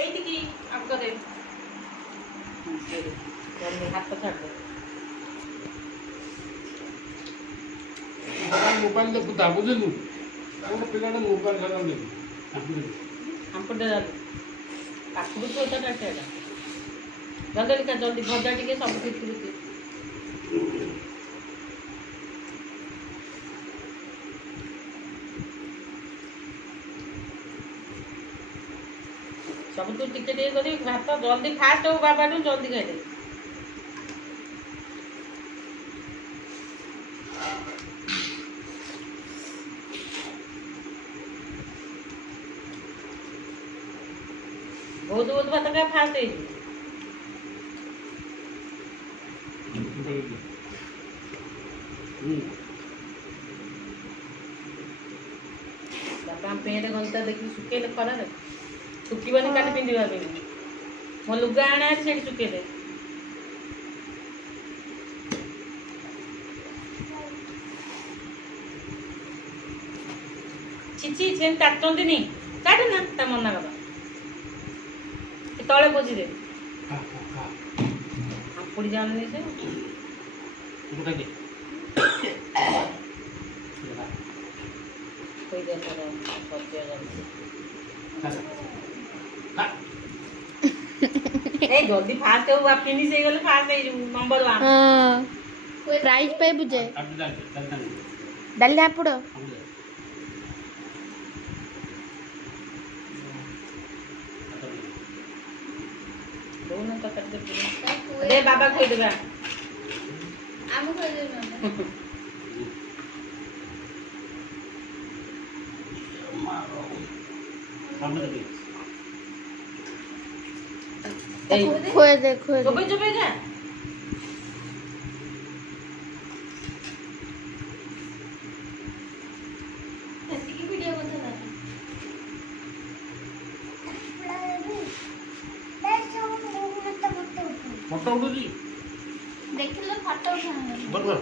এইদিকে আপনাদের হাত তো ছাড়বে मोबाइल देखुता बुझलु गोटे पिलाटा मोबाइल खेला देखु ଆମପଟେ ପାଖରୁ ତ ଏଟା କାଟିଲା ଜଲ୍ଦି କା ଜଲ୍ଦି ଭଜା ଟିକେ ସବୁ କିଛି सब तू टिके टिके करी भात जल्दी फास्ट हो बाबाठୁ जल्दी खाइदे बहुत बहुत भात का फास्ट है बापा पेट घंटा देखी सुखेले खरा सुखीबनी काली पिंधिबा पे मो लुगा आना से सुखेले चिची छेन काटंदिनी काट ना ता मना करा तले बोझी दे पुड़ी जाने से कोई दे तो बच्चे ए जल्दी फास्ट हो आप फिनिश हो गले फास्ट है नंबर 1 हां प्राइस पे बुझे डाल आपड़ दोनों का कर दे बाबा खोई देबा आम खोई दे खोए दे चुपे चुपे जा ऐसी की वीडियो बता रहा फोटो उठुची देखिलो फोटो उठा बरोबर